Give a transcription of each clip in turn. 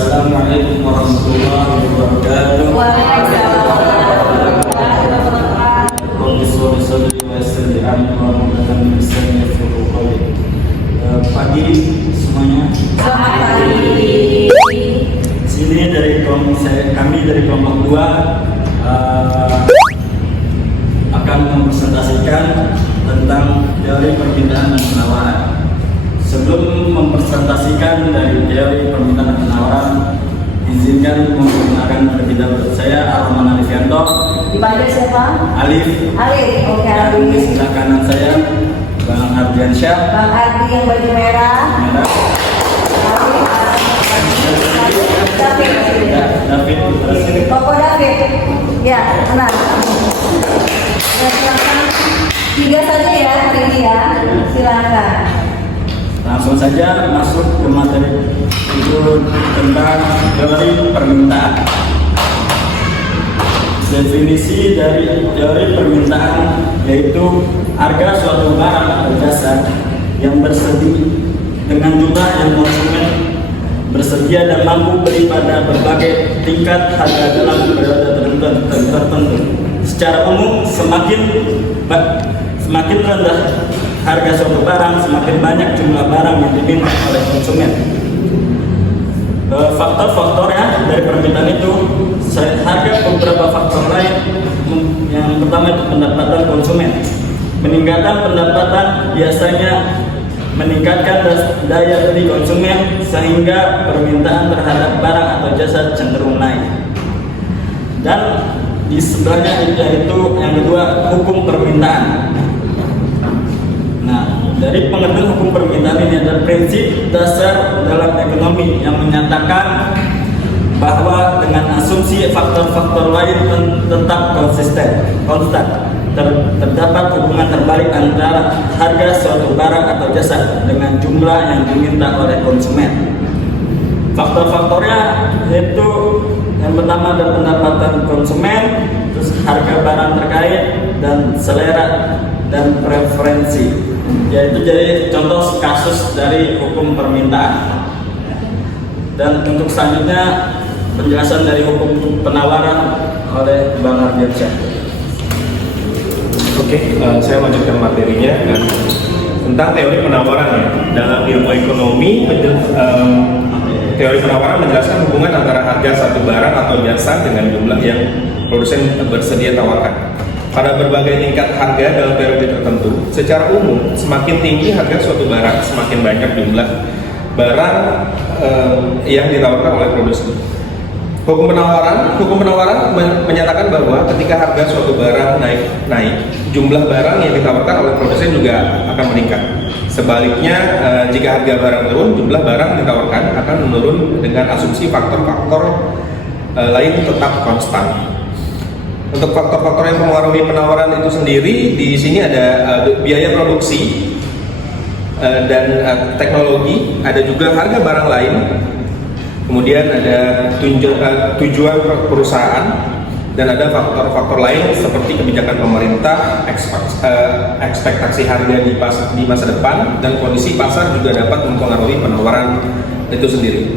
Assalamualaikum warahmatullahi wabarakatuh. Waalaikumsalam warahmatullahi wabarakatuh. Rabbi sholli salli wa sallim ala Muhammadin bismillahirrahmanirrahim yafqahu qawli. Pagi semuanya. Selamat pagi. Sini kami dari kelompok 2 akan mempresentasikan tentang teori permintaan dan penawaran. Sebelum mempresentasikan dari teori permintaan dan penawaran, izinkan menggunakan terlebih dahulu. Saya Arman Alifianto. Dipanggil siapa? Alif. Alif. Oke, Dan di Alif. sebelah kanan saya Bang Ardiansyah. Bang Ardi yang baju merah. Merah. David. David. Koko David. Ya, benar. Ya, silakan. 3 saja ya hari ini ya. Silakan. Langsung saja masuk ke materi itu tentang teori permintaan. Definisi dari teori permintaan yaitu harga suatu barang atau jasa yang bersedia dengan jumlah yang konsumen bersedia dan mampu beri pada berbagai tingkat harga dalam periode tertentu. Secara umum semakin rendah harga suatu barang, semakin banyak jumlah barang yang diminta oleh konsumen. Faktor-faktornya dari permintaan itu harga beberapa faktor lain. Yang pertama itu pendapatan konsumen. Peningkatan pendapatan biasanya meningkatkan daya beli konsumen sehingga permintaan terhadap barang atau jasa cenderung naik. Dan di sebelahnya yaitu yang kedua, hukum permintaan. Nah, dari pengertian hukum permintaan ini ada prinsip dasar dalam ekonomi yang menyatakan bahwa dengan asumsi faktor-faktor lain tetap konstan, terdapat hubungan terbalik antara harga suatu barang atau jasa dengan jumlah yang diminta oleh konsumen. Faktor-faktornya yaitu yang pertama ada pendapatan konsumen, terus harga barang terkait, dan selera dan preferensi. Yaitu jadi contoh kasus dari hukum permintaan. Dan untuk selanjutnya penjelasan dari hukum penawaran oleh Bang Ardiansyah. Oke, saya lanjutkan materinya tentang teori penawaran ya. Dalam ilmu ekonomi, teori penawaran menjelaskan hubungan antara harga satu barang atau jasa dengan jumlah yang produsen bersedia tawarkan. Pada berbagai tingkat harga dalam periode tertentu, secara umum semakin tinggi harga suatu barang, semakin banyak jumlah barang yang ditawarkan oleh produsen. Hukum penawaran menyatakan bahwa ketika harga suatu barang naik, jumlah barang yang ditawarkan oleh produsen juga akan meningkat. Sebaliknya, jika harga barang turun, jumlah barang yang ditawarkan akan menurun dengan asumsi faktor-faktor lain tetap konstan. Untuk faktor-faktor yang mempengaruhi penawaran itu sendiri, di sini ada biaya produksi dan teknologi, ada juga harga barang lain, kemudian ada tujuan perusahaan, dan ada faktor-faktor lain seperti kebijakan pemerintah, ekspektasi harga di masa depan, dan kondisi pasar juga dapat mempengaruhi penawaran itu sendiri.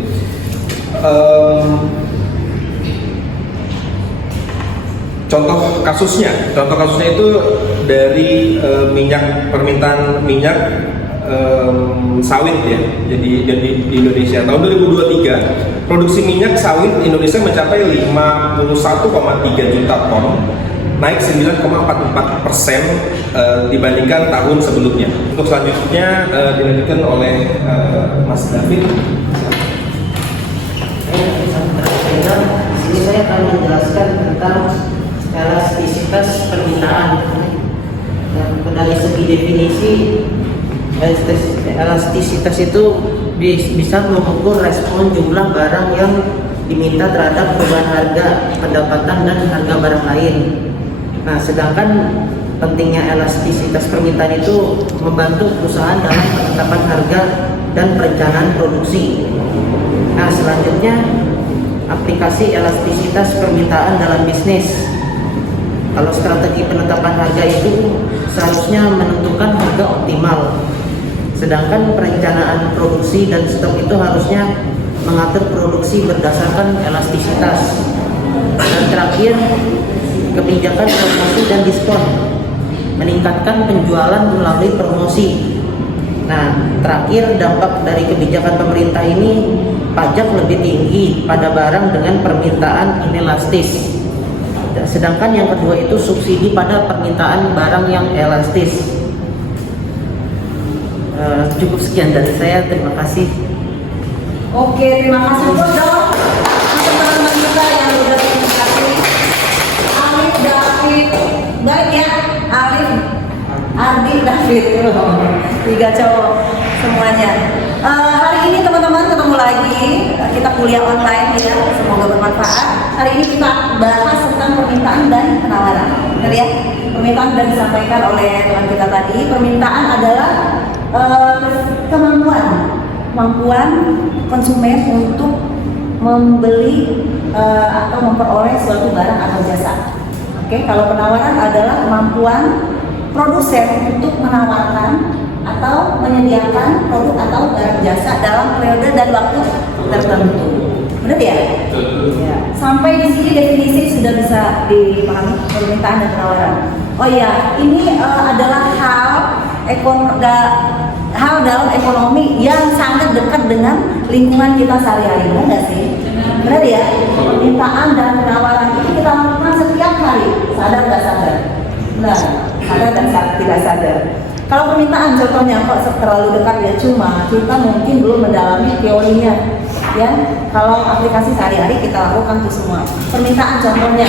Contoh kasusnya itu dari permintaan minyak sawit ya. Jadi di Indonesia tahun 2023 produksi minyak sawit Indonesia mencapai 51,3 juta ton, naik 9,44% dibandingkan tahun sebelumnya. Untuk selanjutnya dilanjutkan oleh Mas David. Di sini saya akan menjelaskan tentang elastisitas permintaan. Dan dari segi definisi, elastisitas itu bisa mengukur respon jumlah barang yang diminta terhadap perubahan harga, pendapatan, dan harga barang lain. Nah, sedangkan pentingnya elastisitas permintaan itu membantu perusahaan dalam penetapan harga dan perencanaan produksi. Nah, selanjutnya aplikasi elastisitas permintaan dalam bisnis. Kalau strategi penetapan harga itu seharusnya menentukan harga optimal, sedangkan perencanaan produksi dan stok itu harusnya mengatur produksi berdasarkan elastisitas. Dan terakhir, kebijakan promosi dan diskon, meningkatkan penjualan melalui promosi. Nah, terakhir dampak dari kebijakan pemerintah ini, pajak lebih tinggi pada barang dengan permintaan inelastis. Sedangkan yang kedua itu subsidi pada permintaan barang yang elastis. Cukup sekian dari saya, terima kasih. Oke, terima kasih dong untuk teman-teman kita yang udah terima. Alif David, baik ya, Alif Ardi David, tiga cowok semuanya. Hari ini teman-teman ketemu lagi, kita kuliah online ya, semoga bermanfaat. Hari ini kita bahas tentang permintaan dan penawaran. Benar ya? Permintaan sudah disampaikan oleh teman kita tadi. Permintaan adalah kemampuan konsumen untuk membeli atau memperoleh suatu barang atau jasa. Oke, kalau penawaran adalah kemampuan produsen untuk menawarkan atau menyediakan produk atau barang jasa dalam periode dan waktu tertentu. Benar ya? Ya. Sampai di sini definisi sudah bisa dipahami permintaan dan penawaran. Oh iya, ini adalah hal dalam ekonomi yang sangat dekat dengan lingkungan kita sehari-hari, benar nggak sih? Benar ya? Permintaan dan penawaran itu kita lakukan setiap hari, sadar nggak sadar? Benar, sadar dan tidak sadar. Kalau permintaan contohnya kok terlalu dekat ya, cuma kita mungkin belum mendalami teorinya, ya. Kalau aplikasi sehari-hari kita lakukan itu semua. Permintaan contohnya,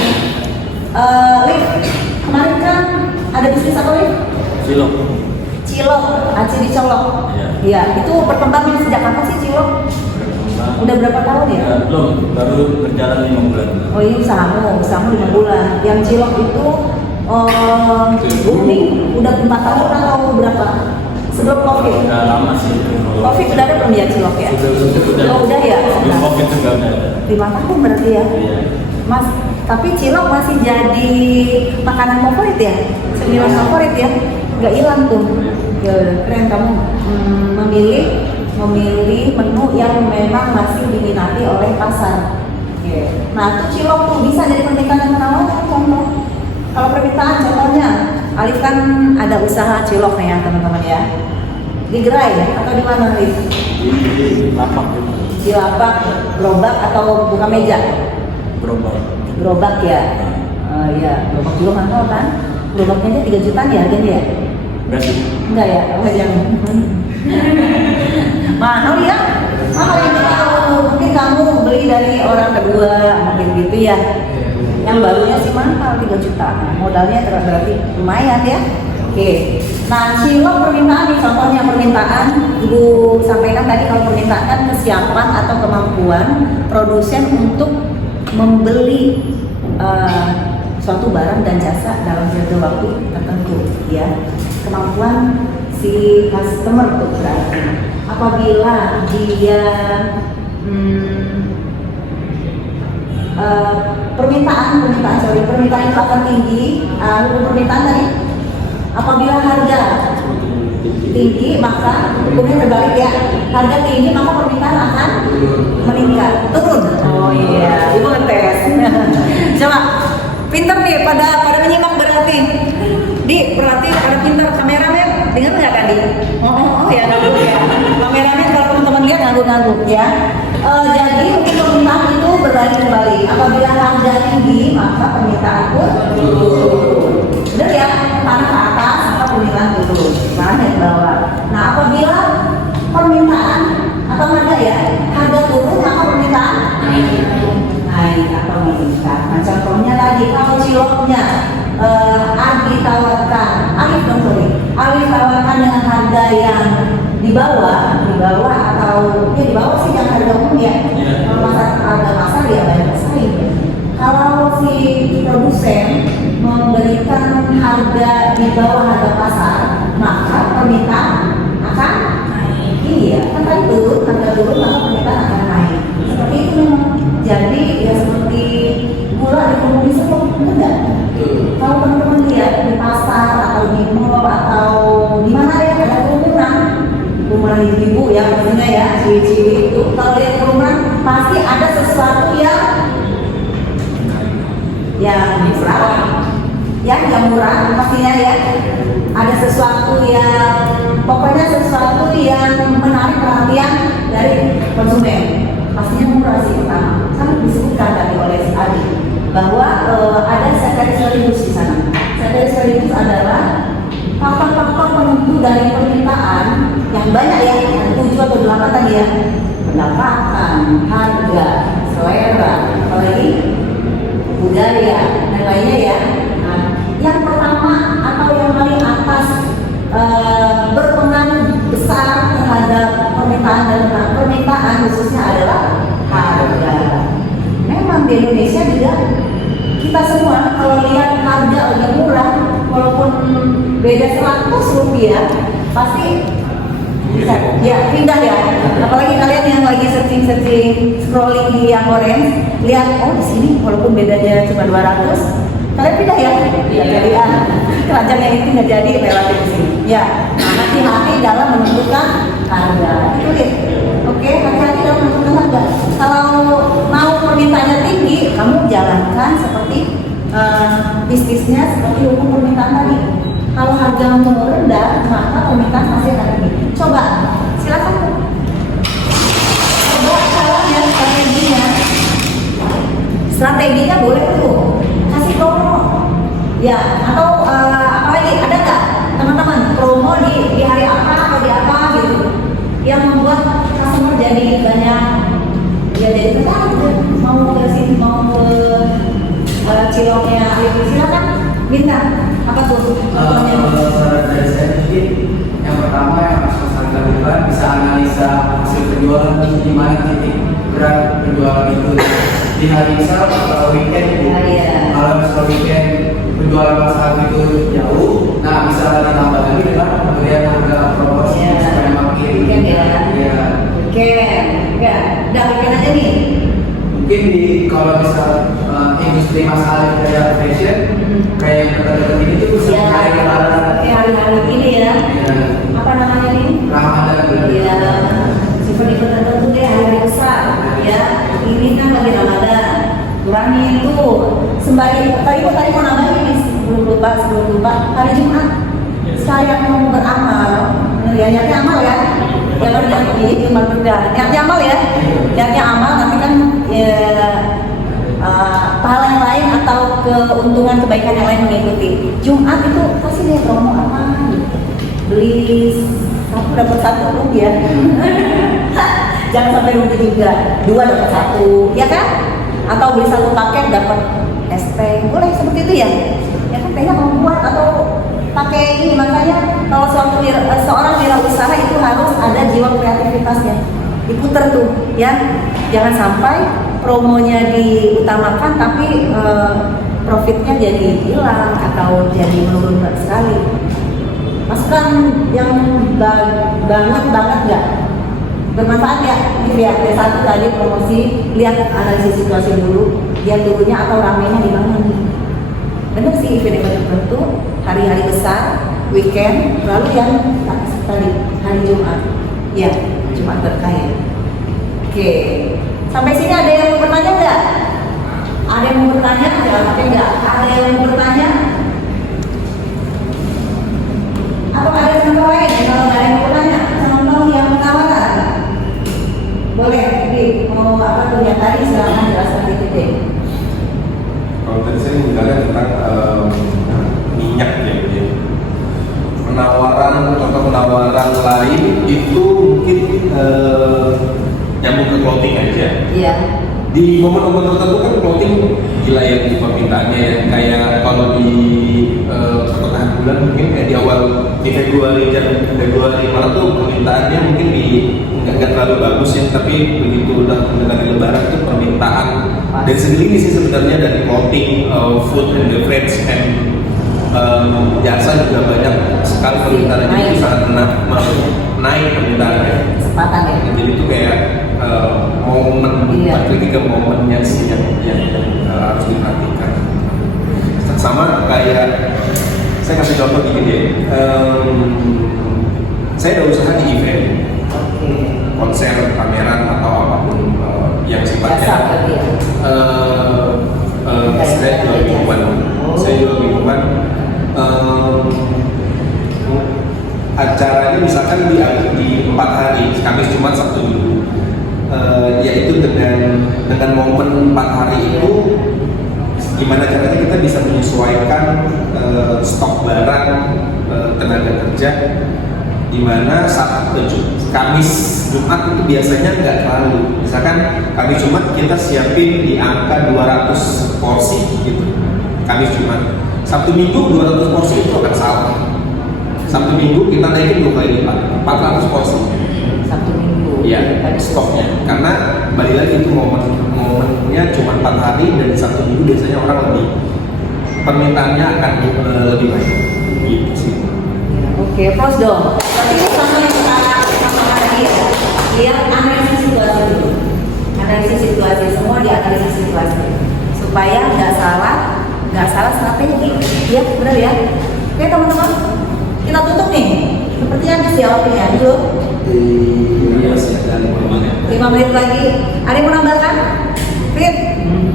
Liv, kemarin kan ada bisnis apa Liv? Cilok, aci dicolok. Iya, itu perkembangannya sejak kapan sih Cilok? Udah berapa tahun ya? Belum, baru berjalan 5 bulan. Oh ini usahamu 5 bulan. Yang Cilok itu booming udah 4 tahun atau berapa? Sebelum Covid? Udah lama sih. Covid udah ada belum ya Cilok ya? Sudah. Oh udah ya? Sebelum Covid juga udah ada. 5 tahun berarti ya? Iya. Mas, tapi Cilok masih jadi makanan favorit ya? Cemilan favorit ya? Gak hilang tuh. Ya udah keren kamu memilih menu yang memang masih diminati oleh pasar. Nah itu Cilok tuh bisa jadi permintaan dan penawaran contoh. Kalau permintaan contohnya, Alif kan ada usaha Cilok nih ya teman-teman ya. Di gerai atau di mana Alif? Di lapak gitu. Di lapak, gerobak atau buka meja? Gerobak ya. Iya, gerobak juga mahal kan? Gerobaknya 3 jutaan ya harganya ya? Enggak sih. Enggak ya? Oh jangan. Mahal ya? Mahal yang tahu. Mungkin kamu beli dari orang kedua, mungkin gitu ya. Yang barunya sih mahal 3 juta. Modalnya berarti lumayan ya. Oke. Nah, Cilok permintaan nih contohnya permintaan Ibu sampaikan tadi, kalau permintaan kan kesiapan atau kemampuan produsen untuk membeli suatu barang dan jasa dalam periode waktu tertentu ya. Kemampuan si customer itu berarti apabila dia permintaan itu akan tinggi. Permintaan tadi apabila harga tinggi maka hukumnya terbalik ya, harga tinggi maka permintaan akan meningkat, turun. Oh iya, ibu ngetes. Coba pinter nih pada menyimak berarti. Berarti pada pinter. Kameramen dengar nggak tadi? Oh ya, ngangguk ya. Kameramen kalau teman-teman lihat ngangguk ya. Jadi mungkin permintaan itu berbalik kembali. Apabila harga tinggi maka permintaan pun turun. Benar ya? Panah ke atas maka permintaan turun. Panah ke bawah. Nah apabila permintaan atau harga ya, harga turun maka permintaan naik atau meningkat. Nah contohnya tadi kalau Ciloknya Alif tawarkan dengan harga yang di bawah atau ya di bawah sih, jangan harga umum ya. Kalau harga pasar ya banyak bersaing. Kalau si produsen memberikan harga di bawah harga pasar, maka permintaan akan naik. Iya, kan tadi harga turun maka permintaan akan naik. Seperti itu memang. Jadi ya seperti gula di semua, enggak? Kalau teman-teman lihat di pasar atau di mall atau di mana ya ada kerumunan ibu-ibu ya, maksudnya ya ciri-ciri itu kalau lihat kerumunan ya, yang murah pastinya ya. Ada sesuatu yang pokoknya sesuatu yang menarik perhatian dari konsumen. Pastinya murah sih pertama. Kan disebutkan tadi oleh si Adi bahwa ada secondary service di sana. Secondary service adalah faktor-faktor penentu dari permintaan yang banyak ya, 7 atau 8 tadi ya. Pendapatan, harga, selera, apalagi budaya dan lainnya ya. Nah, yang pertama atau yang paling atas berpengaruh besar terhadap permintaan khususnya adalah harga. Memang di Indonesia juga kita semua kalau lihat harga lebih murah walaupun beda 100 rupiah pasti bisa ya pindah ya. Apalagi kalian yang lagi searching scrolling di yang orange lihat oh di sini walaupun bedanya cuma 200 kalian pindah ya. Jadi kerajaan yang itu nggak jadi relatif di sini. Ya, nah, hati-hati dalam menentukan harga. Itu deh. Oke, hati-hati dalam menentukan harga. Kalau mau permintaannya tinggi, kamu jalankan seperti bisnisnya seperti hukum permintaan tadi. Kalau hargamu rendah, maka permintaan pasti akan tinggi. Coba, silakan. Coba caranya, strateginya boleh tuh kasih promo. Ya, atau apalagi ada nggak teman-teman promo di hari apa atau di apa gitu yang membuat customer jadi banyak ya jadi tertarik mau ke sini mau ke ciloknya ayo silakan minta apa tuh contohnya? Dari saya mungkin yang pertama yang harus kita lakukan bisa analisa hasil penjualan di mana titik berat penjualan itu di hari misal kalau weekend itu kalau misal weekend penjualan pasar itu jauh, nah bisa ditambah lagi dengan pemberian harga promosi supaya makin Weekend ya? Ya. Weekend, ya, udah weekend aja nih. Mungkin di kalau misal industri masalah kayak fashion, kayak yang dekat-dekat ini tuh bisa Ya, kayak hari-hari ini ya. Apa namanya nih? Ramadan Iya, event-event tertentu deh hari besar ya. Ini kan lagi Ramadan. Kurangi itu sembari tadi mau nambahin nih sebelum lupa hari Jumat saya mau beramal ya niatnya amal ya jangan jadi cuma benda niatnya amal ya niatnya amal nanti kan ya, pahala yang lain atau keuntungan kebaikan yang lain mengikuti. Jumat itu pasti dia promo apa beli satu dapat satu ya jangan sampai rugi juga 2 dapat 1 ya kan atau beli 1 paket dapat es teh boleh seperti itu ya ya kan tehnya mau buat atau pakai ini makanya kalau seorang wirausaha itu harus ada jiwa kreativitasnya diputer tuh ya jangan sampai promonya diutamakan tapi profitnya jadi hilang atau jadi menurun sekali. Masukan yang banget nggak bermanfaat ya ini ya satu tadi promosi lihat analisis situasi dulu lihat dulunya atau ramenya di mana nih benar sih event-event tertentu hari-hari besar weekend lalu yang tadi hari Jumat ya Jumat berkah. Oke sampai sini ada yang mau bertanya nggak? Ada yang mau bertanya nggak? Ada yang mau bertanya? Atau ada contoh lain kalau nggak ada yang mau bertanya contoh yang penawaran boleh jadi mau apa tuh yang tadi silakan jelaskan dikit deh. Kalau tadi saya menggunakan tentang minyak ya, penawaran lain itu mungkin nyambung ke clothing aja. Iya. Di momen-momen tertentu kan clothing gila ya di permintaannya ya. Kayak kalau di pertengahan bulan mungkin kayak di awal di Februari Maret tuh permintaannya mungkin nggak terlalu bagus ya, tapi begitu udah mendekati Lebaran tuh permintaan dari segini sih sebenarnya dari clothing, food and beverage and jasa juga banyak sekali permintaannya itu sangat naik permintaannya. Kesempatan ya. Jadi itu kayak momen balik ke momennya sih yang harus diperhatikan. Sama kayak saya kasih contoh gini deh. Saya ada usaha di event, konser, pameran atau apapun yang sifatnya saya jual minuman. misalkan di 4 hari, Kamis, Jumat, Sabtu, Minggu, yaitu dengan momen 4 hari itu, gimana caranya kita bisa menyesuaikan stok barang, tenaga kerja, di mana saat Kamis Jumat itu biasanya nggak terlalu. Misalkan Kamis Jumat kita siapin di angka 200 porsi gitu. Kamis Jumat. Sabtu Minggu 200 porsi itu akan salah. Sabtu Minggu kita naikin 2 kali lipat, 400 porsi. Sabtu Minggu. Iya, stoknya. Karena balik lagi itu momennya cuma 4 hari dan Sabtu Minggu biasanya orang lebih permintaannya akan lebih banyak. Gitu sih. Oke, pause dong. Berarti ini sama yang kita lagi ya. Lihat analisis situasi dulu. Analisis situasi, semua dianalisis situasi. Supaya nggak salah strategi. Iya, benar ya. Oke teman-teman, kita tutup nih. Sepertinya habis ya waktunya. Dulu. 5 menit lagi. Ada yang mau nambahkan? Fit,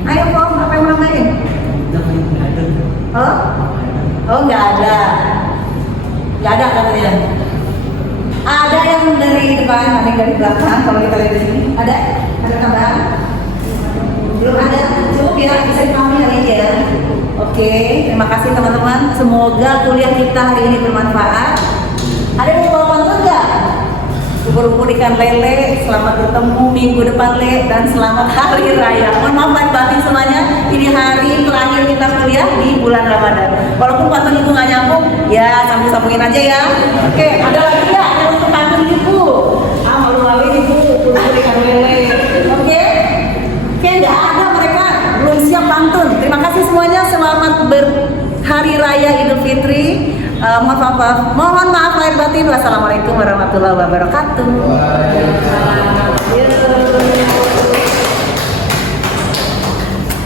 ayo Kom, apa yang mau nambahin? Oh? Oh, nggak ada. Nggak ada katanya. Ada yang dari depan, ada yang dari belakang. Kalau kita lihat di sini, ada tambahan? Belum ada. Cukup ya, bisa dipahami hari ini ya. Oke, terima kasih teman-teman. Semoga kuliah kita hari ini bermanfaat. Ada yang mau pantun nggak? Bubur ikan lele, selamat bertemu minggu depan Le, dan selamat hari raya. Mohon maaf lahir batin semuanya, ini hari terakhir kita kuliah di bulan Ramadan. Walaupun pantun ibu nggak nyambung, ya sambung-sambungin aja ya. Oke, ada lagi ya yang untuk pantun ibu? Malu-malu ibu, bubur ikan lele. Oke, nggak ada, mereka belum siap pantun. Terima kasih semuanya, selamat berhari raya Idul Fitri. Mohon maaf lahir batin. Wassalamualaikum warahmatullahi wabarakatuh.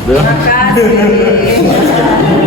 Terima kasih.